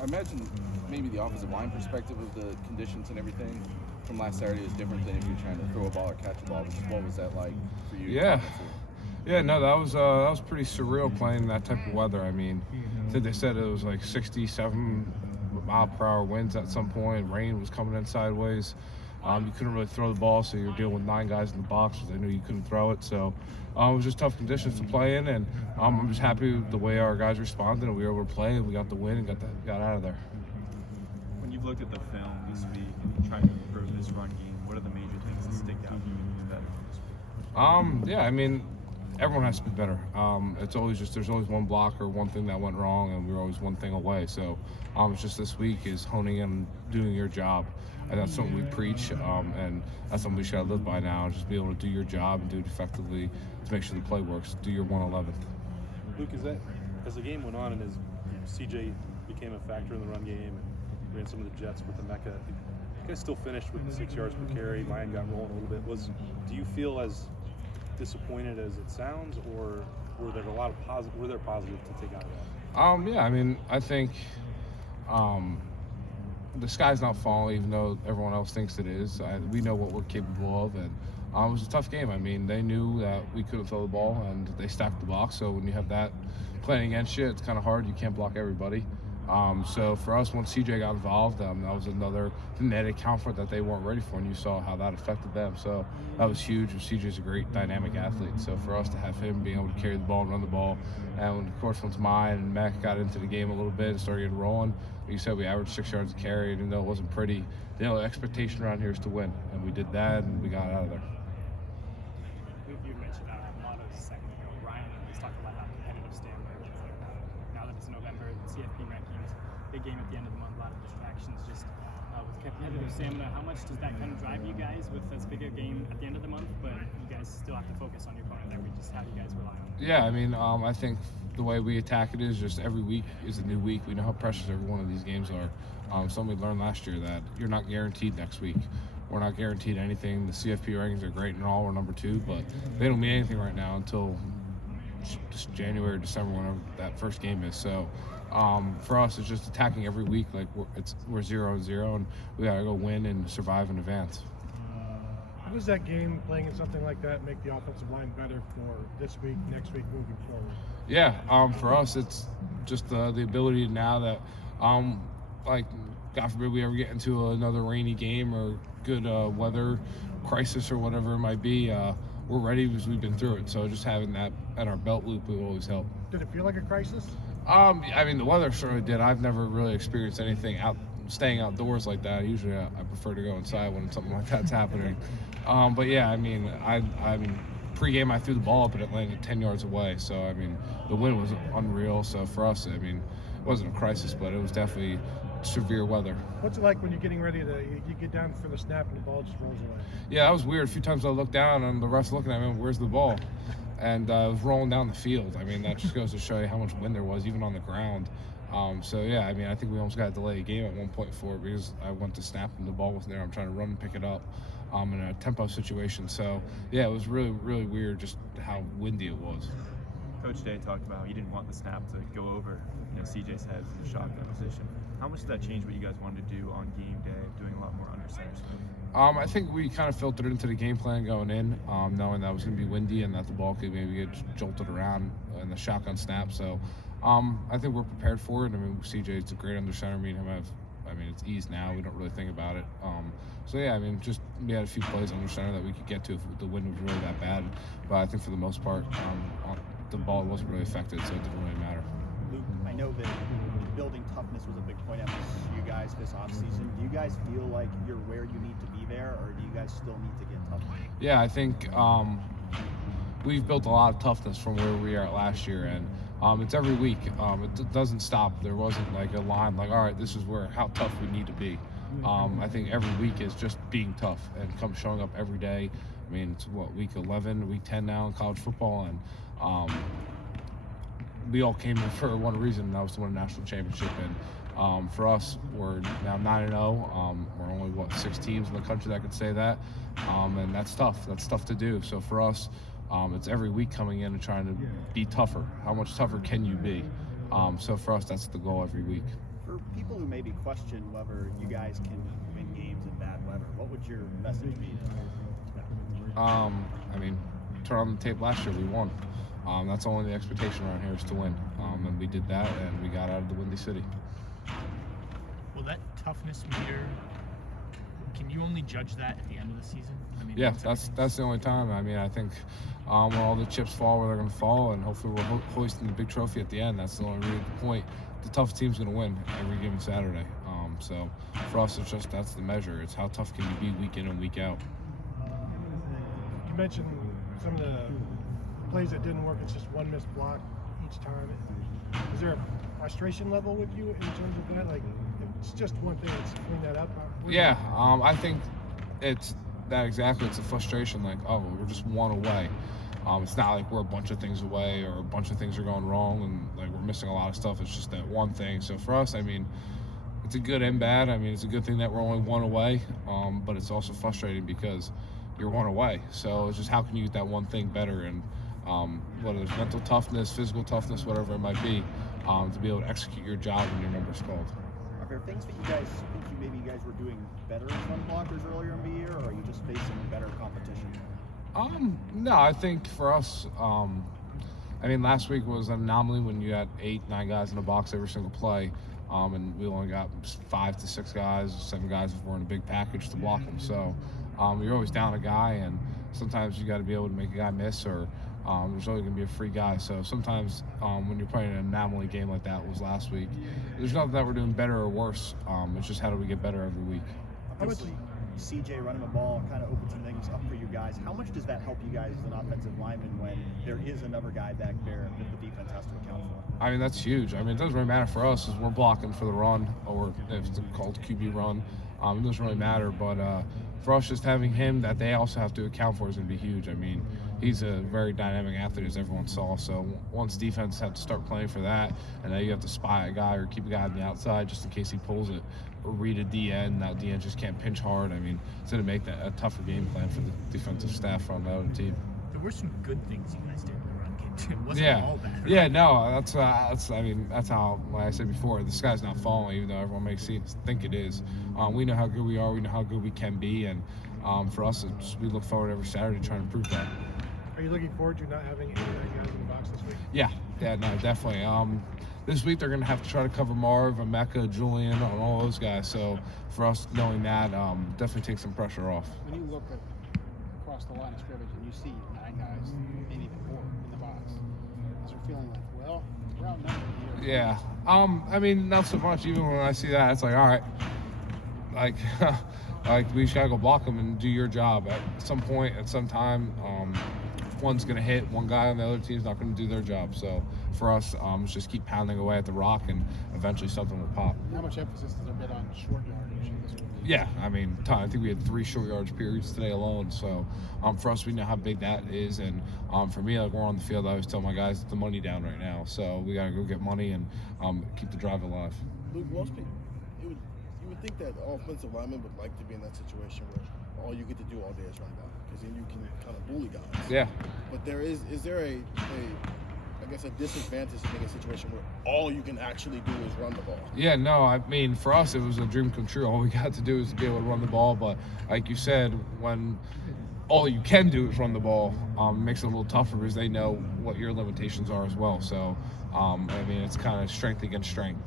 I imagine maybe the offensive line perspective of the conditions and everything from last Saturday is different than if you're trying to throw a ball or catch a ball. But just what was that like for you? Yeah, yeah, no, that was pretty surreal playing in that type of weather. I mean, I think they said it was like 67-mile-per-hour winds at some point. Rain was coming in sideways. You couldn't really throw the ball, so you were dealing with 9 guys in the box because they knew you couldn't throw it. So it was just tough conditions to play in, and I'm just happy with the way our guys responded, and we were able to play, and we got the win and got out of there. When you've looked at the film this week and you tried to improve this run game, what are the major things that stick out to you better this week? Yeah, I mean, everyone has to be better. It's always there's always one block or one thing that went wrong, and we're always one thing away. So it's just this week is honing in, doing your job, and that's something we preach, and that's something we should live by now. Just be able to do your job and do it effectively to make sure the play works. Do your 111th. Luke, is that as the game went on and as CJ became a factor in the run game and ran some of the jets with the Mecca, you guys still finished with 6 yards per carry. Lion got rolling a little bit. Do you feel as disappointed as it sounds, or were there positives to take out of that? Yeah, I mean, I think the sky's not falling, even though everyone else thinks it is. We know what we're capable of, and it was a tough game. I mean, they knew that we couldn't throw the ball, and they stacked the box. So when you have that playing against you, it's kind of hard. You can't block everybody. So for us, once CJ got involved, that was another added comfort that they weren't ready for, and you saw how that affected them. So that was huge. CJ's a great dynamic athlete. So for us to have him being able to carry the ball and run the ball, and of course once mine and Mac got into the game a little bit and started getting rolling, like you said, we averaged 6 yards a carry, and even though it wasn't pretty, the expectation around here is to win, and we did that, and we got out of there. You mentioned Motto's a second ago. Ryan has talked about how competitive stamina is. Now that it's November, the CFP rankings, big game at the end of the month, a lot of distractions. Just with competitive stamina, how much does that kind of drive you guys with as big a game at the end of the month? But you guys still have to focus on your opponent every. Just how do you guys rely on it? Yeah, I mean, I think the way we attack it is just every week is a new week. We know how precious every one of these games are. Something we learned last year that you're not guaranteed next week. We're not guaranteed anything. The CFP rankings are great and all. We're number 2, but they don't mean anything right now until just January or December, whenever that first game is. So for us, it's just attacking every week. Like we're 0-0, and we gotta go win and survive and advance. How does that game, playing in something like that, make the offensive line better for this week, next week, moving forward? Yeah, for us, it's just the ability now that, like, God forbid we ever get into another rainy game or good weather crisis or whatever it might be, we're ready because we've been through it. So just having that at our belt loop will always help. Did it feel like a crisis? I mean, the weather certainly did. I've never really experienced anything staying outdoors like that. Usually I prefer to go inside when something like that's happening. But yeah, I mean, pre-game I threw the ball up and it landed 10 yards away. So, I mean, the wind was unreal. So for us, I mean, it wasn't a crisis, but it was definitely severe weather. What's it like when you're getting ready you get down for the snap and the ball just rolls away? Yeah, that was weird. A few times I looked down and the ref's looking at me, where's the ball? And it was rolling down the field. I mean, that just goes to show you how much wind there was, even on the ground. So yeah, I mean, I think we almost got to delay a game at one point for it because I went to snap and the ball wasn't there. I'm trying to run and pick it up in a tempo situation. So yeah, it was really, really weird just how windy it was. Coach Day talked about how he didn't want the snap to go over CJ's head in the shotgun position. How much did that change what you guys wanted to do on game day, doing a lot more under center stuff? I think we kind of filtered into the game plan going in, knowing that it was going to be windy and that the ball could maybe get jolted around in the shotgun snap. So I think we're prepared for it. I mean, CJ's a great under center. It's ease now. We don't really think about it. So yeah, I mean, just we had a few plays under center that we could get to if the wind was really that bad. But I think for the most part, the ball wasn't really affected, so it didn't really matter. Luke, I know that building toughness was a big point of emphasis for you guys this offseason. Do you guys feel like you're where you need to be there, or do you guys still need to get tougher? Yeah, I think we've built a lot of toughness from where we are last year, and it's every week. It doesn't stop. There wasn't like a line like, all right, this is how tough we need to be. I think every week is just being tough and showing up every day. I mean, it's week 11, week 10 now in college football, and we all came in for one reason, and that was to win a national championship. And for us, we're now 9-0. We're only 6 teams in the country that could say that, and that's tough. That's tough to do. So for us, it's every week coming in and trying to be tougher. How much tougher can you be? So for us, that's the goal every week. For people maybe question whether you guys can win games in bad weather. What would your message be to them? I mean, turn on the tape last year, we won. That's only the expectation around here is to win. And we did that, and we got out of the Windy City. Will that toughness meter, can you only judge that at the end of the season? I mean, Yeah, once that's the only time. I mean, I think when all the chips fall where they're going to fall, and hopefully we're hoisting the big trophy at the end. That's the only really point. The tough team's going to win every given Saturday. So for us, it's just that's the measure. It's how tough can you be week in and week out. You mentioned some of the plays that didn't work. It's just one missed block each time. Is there a frustration level with you in terms of that? Like, it's just one thing. Let's clean that up. Yeah, I think it's that exactly. It's a frustration. Like, oh, we're just one away. It's not like we're a bunch of things away or a bunch of things are going wrong and like we're missing a lot of stuff. It's just that one thing. So for us, I mean, it's a good and bad. I mean, it's a good thing that we're only one away, but it's also frustrating because you're one away. So it's just how can you get that one thing better, and whether it's mental toughness, physical toughness, whatever it might be, to be able to execute your job when your number's called. Are there things that you guys think maybe you guys were doing better as run blockers earlier in the year, or are you just facing better competition? No, I think for us, I mean, last week was an anomaly when you had 8-9 guys in the box every single play, and we only got 5 to 6 guys, 7 guys if we're in a big package to block them. So you're always down a guy, and sometimes you got to be able to make a guy miss, or there's always going to be a free guy. So sometimes when you're playing an anomaly game like that was last week, there's nothing that we're doing better or worse. It's just how do we get better every week. Obviously, CJ running the ball kind of opens some things up for you guys. How much does that help you guys as an offensive lineman when there is another guy back there that the defense has to account for? I mean, that's huge. I mean, it doesn't really matter for us as we're blocking for the run, or if it's called QB run. It doesn't really matter, but for us, just having him that they also have to account for is going to be huge. I mean, he's a very dynamic athlete, as everyone saw. So once defense have to start playing for that, and then you have to spy a guy or keep a guy on the outside just in case he pulls it, or read a DN. That DN just can't pinch hard. I mean, it's going to make that a tougher game plan for the defensive staff from the other team. There were some good things you guys did in the run game too. It wasn't all bad. Right? Yeah, no, that's. I mean, that's how. Like I said before, the sky's not falling, even though everyone may think it is. We know how good we are. We know how good we can be, and for us, we look forward every Saturday to trying to prove that. Are you looking forward to not having 8 or 9 guys in the box this week? Yeah, no, definitely. This week they're going to have to try to cover Marv, Emeka, Julian, and all those guys. So for us, knowing that, definitely takes some pressure off. When you look across the line of scrimmage and you see 9 guys, maybe even more in the box, is there feeling like, well, we're outnumbered here? Yeah. I mean, not so much. Even when I see that, it's like, all right, like, like we just gotta go block them and do your job. At some point, at some time, one's gonna hit. One guy on the other team's not gonna do their job. So for us, it's just keep pounding away at the rock, and eventually something will pop. How much emphasis has there been on short yardage this week? Yeah, I mean, I think we had 3 short yardage periods today alone. So for us, we know how big that is, and for me, like we're on the field, I always tell my guys the money down right now. So we gotta go get money and keep the drive alive. Luke, most people, you would think that offensive linemen would like to be in that situation where all you get to do all day is run block, because then you can kind of bully guys. Yeah. But is there a I guess a disadvantage to being in a situation where all you can actually do is run the ball? Yeah, no, I mean, for us, it was a dream come true. All we got to do is to be able to run the ball. But like you said, when all you can do is run the ball, it makes it a little tougher because they know what your limitations are as well. So, I mean, it's kind of strength against strength.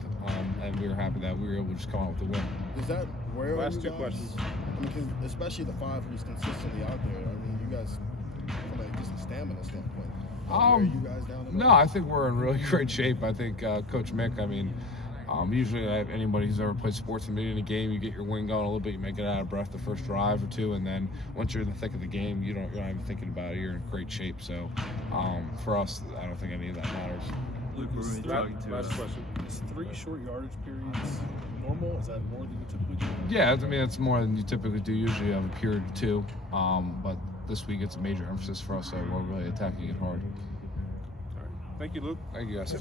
And we were happy that we were able to just come out with the win. Does that wear on Last you 2 guys? questions. I mean, 'cause especially the 5 who's consistently out there. I mean, you guys, from like just a stamina standpoint, wear you guys down at No, all? I think we're in really great shape. I think Coach Mick, I mean, usually anybody who's ever played sports in the beginning of the game, you get your wing going a little bit, you may get out of breath the first drive or 2, and then once you're in the thick of the game, you're not even thinking about it. You're in great shape. So for us, I don't think any of that matters. Luke, we're really talking to Last question. Is 3 short yardage periods normal? Is that more than you typically do? Yeah, I mean, it's more than you typically do. Usually you have a period or 2, but this week it's a major emphasis for us, so we're really attacking it hard. All right. Thank you, Luke. Thank you, guys.